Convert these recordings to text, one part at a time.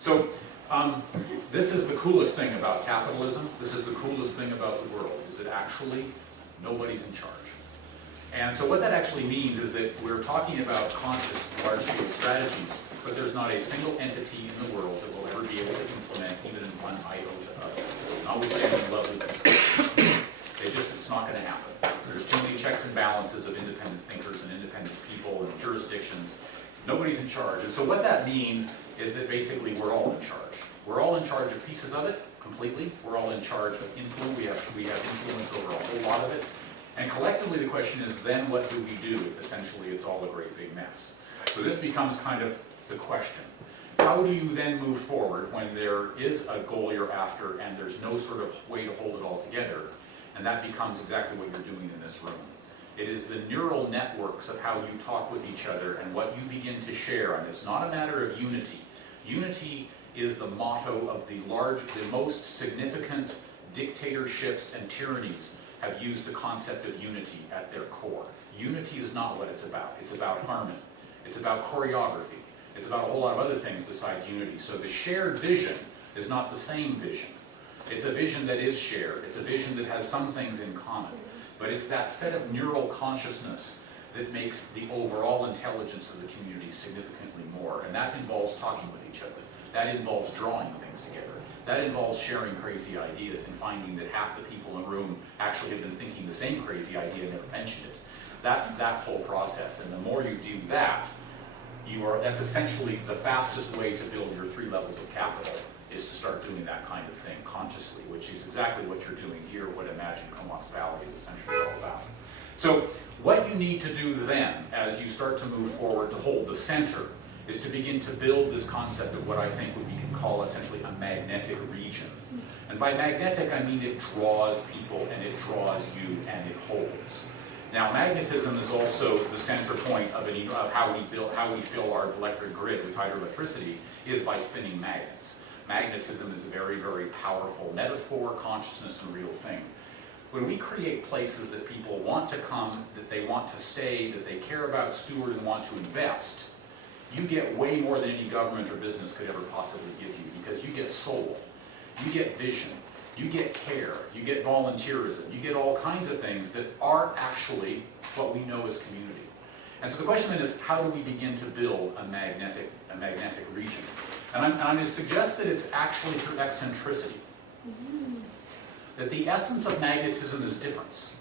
So this is the coolest thing about capitalism. This is the coolest thing about the world, is that actually nobody's in charge. And so what that actually means is that we're talking about conscious large-scale strategies, but there's not a single entity in the world that will ever be able to implement even one iota of it. Notwithstanding lovely conspiracy. It's not going to happen. There's too many checks and balances of independent thinkers and independent people and jurisdictions. Nobody's in charge. And so what that means is that basically we're all in charge. We're all in charge of pieces of it, completely. We're all in charge of influence. We have influence over a whole lot of it. And collectively the question is, then what do we do if essentially it's all a great big mess? So this becomes kind of the question. How do you then move forward when there is a goal you're after and there's no sort of way to hold it all together? And that becomes exactly what you're doing in this room. It is the neural networks of how you talk with each other and what you begin to share. And it's not a matter of unity. Unity is the motto of the most significant dictatorships and tyrannies have used the concept of unity at their core. Unity is not what it's about. It's about harmony. It's about choreography. It's about a whole lot of other things besides unity. So the shared vision is not the same vision. It's a vision that is shared. It's a vision that has some things in common. But it's that set of neural consciousness that makes the overall intelligence of the community significantly more. And that involves talking with each other. That involves drawing things together. That involves sharing crazy ideas and finding that half the people in the room actually have been thinking the same crazy idea and never mentioned it. That's that whole process. And the more you do that, that's essentially the fastest way to build your 3 levels of capital, is to start doing that kind of thing consciously, which is exactly what you're doing here, what Imagine Comox Valley is essentially all about. So what you need to do then, as you start to move forward to hold the center, is to begin to build this concept of what I think we can call essentially a magnetic region. And by magnetic, I mean it draws people and it draws you and it holds. Now, magnetism is also the center point of how we fill our electric grid with hydroelectricity, is by spinning magnets. Magnetism is a very, very powerful metaphor, consciousness, and real thing. When we create places that people want to come, that they want to stay, that they care about, steward, and want to invest, you get way more than any government or business could ever possibly give you, because you get soul, you get vision, you get care, you get volunteerism, you get all kinds of things that are actually what we know as community. And so the question then is, how do we begin to build a magnetic region? And I'm going to suggest that it's actually through eccentricity. That the essence of magnetism is difference.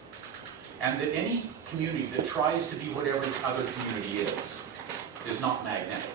And that any community that tries to be whatever its other community is not magnetic.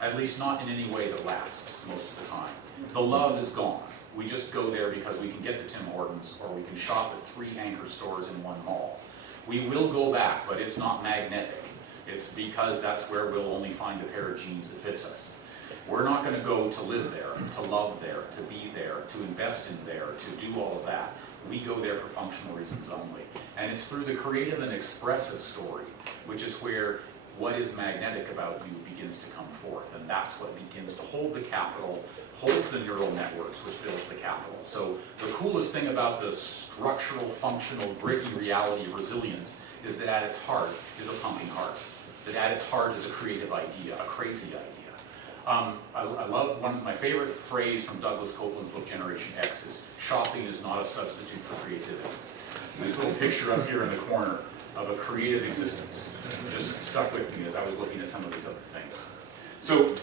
At least not in any way that lasts most of the time. The love is gone. We just go there because we can get the Tim Hortons, or we can shop at 3 anchor stores in one mall. We will go back, but it's not magnetic. It's because that's where we'll only find a pair of jeans that fits us. We're not going to go to live there, to love there, to be there, to invest in there, to do all of that. We go there for functional reasons only. And it's through the creative and expressive story, which is where what is magnetic about you begins to come forth. And that's what begins to hold the capital, hold the neural networks, which builds the capital. So the coolest thing about the structural, functional, gritty reality of resilience is that at its heart is a pumping heart. That at its heart is a creative idea, a crazy idea. I love my favorite phrase from Douglas Copeland's book Generation X is, shopping is not a substitute for creativity. And this little picture up here in the corner of a creative existence just stuck with me as I was looking at some of these other things. So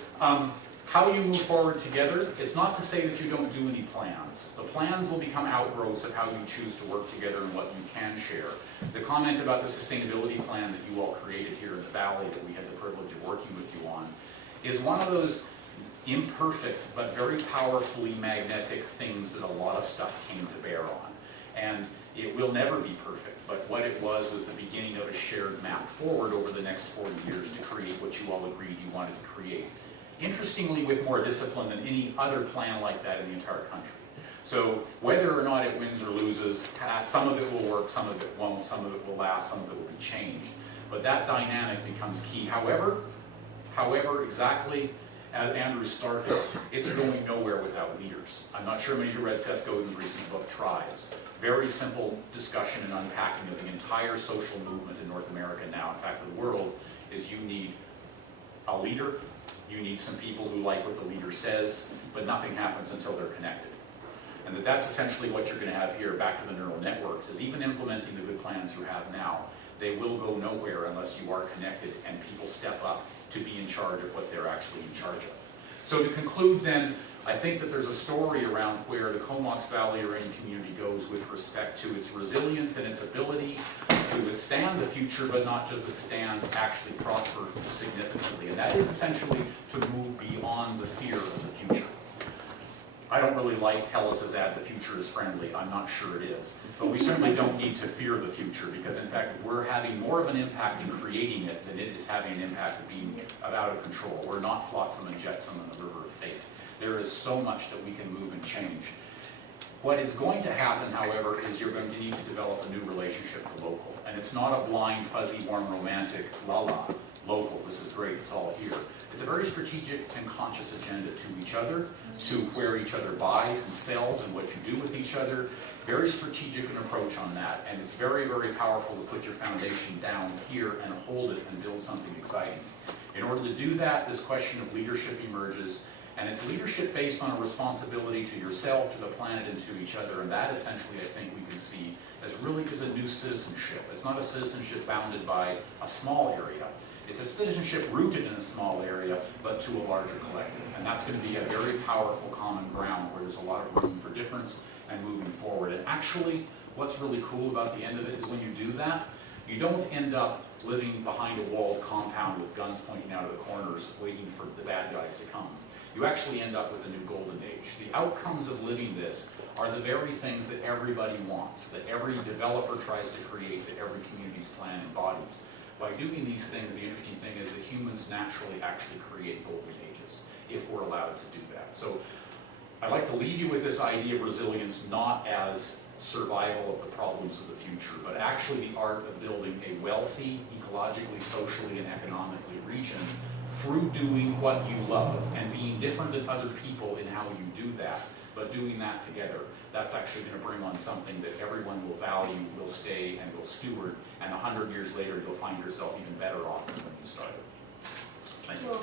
how you move forward together, it's not to say that you don't do any plans. The plans will become outgrowths of how you choose to work together and what you can share. The comment about the sustainability plan that you all created here in the Valley that we had the privilege of working with you on is one of those imperfect but very powerfully magnetic things that a lot of stuff came to bear on. And it will never be perfect, but what it was the beginning of a shared map forward over the next 40 years to create what you all agreed you wanted to create. Interestingly, with more discipline than any other plan like that in the entire country. So whether or not it wins or loses, some of it will work, some of it won't, some of it will last, some of it will be changed. But that dynamic becomes key. However, exactly as Andrew started, it's going nowhere without leaders. I'm not sure many of you read Seth Godin's recent book, Tribes. Very simple discussion and unpacking of the entire social movement in North America now, in fact the world, is you need a leader, You need some people who like what the leader says, but nothing happens until they're connected. And that's essentially what you're going to have here, back to the neural networks, is even implementing the good plans you have now, they will go nowhere unless you are connected and people step up to be in charge of what they're actually in charge of. So to conclude then, I think that there's a story around where the Comox Valley or any community goes with respect to its resilience and its ability to withstand the future, but not just withstand, actually prosper significantly. And that is essentially to move beyond the fear of the future. I don't really like TELUS's ad, "The future is friendly." I'm not sure it is. But we certainly don't need to fear the future, because in fact we're having more of an impact in creating it than it is having an impact of being out of control. We're not flotsam and jetsam in the river of fate. There is so much that we can move and change. What is going to happen, however, is you're going to need to develop a new relationship to local. And it's not a blind, fuzzy, warm, romantic, la-la, local, this is great, it's all here. It's a very strategic and conscious agenda to each other, to where each other buys and sells and what you do with each other. Very strategic an approach on that. And it's very, very powerful to put your foundation down here and hold it and build something exciting. In order to do that, this question of leadership emerges. And it's leadership based on a responsibility to yourself, to the planet, and to each other. And that essentially, I think, we can see as really is a new citizenship. It's not a citizenship bounded by a small area. It's a citizenship rooted in a small area, but to a larger collective. And that's going to be a very powerful common ground where there's a lot of room for difference and moving forward. And actually, what's really cool about the end of it is when you do that, you don't end up living behind a walled compound with guns pointing out of the corners, waiting for the bad guys to come. You actually end up with a new golden age. The outcomes of living this are the very things that everybody wants, that every developer tries to create, that every community's plan embodies. By doing these things, the interesting thing is that humans naturally actually create golden ages, if we're allowed to do that. So I'd like to leave you with this idea of resilience not as survival of the problems of the future, but actually the art of building a wealthy, ecologically, socially, and economically region through doing what you love and being different than other people in how you do that, but doing that together. That's actually going to bring on something that everyone will value, will stay, and will steward, and 100 years later you'll find yourself even better off than when you started. Thank you.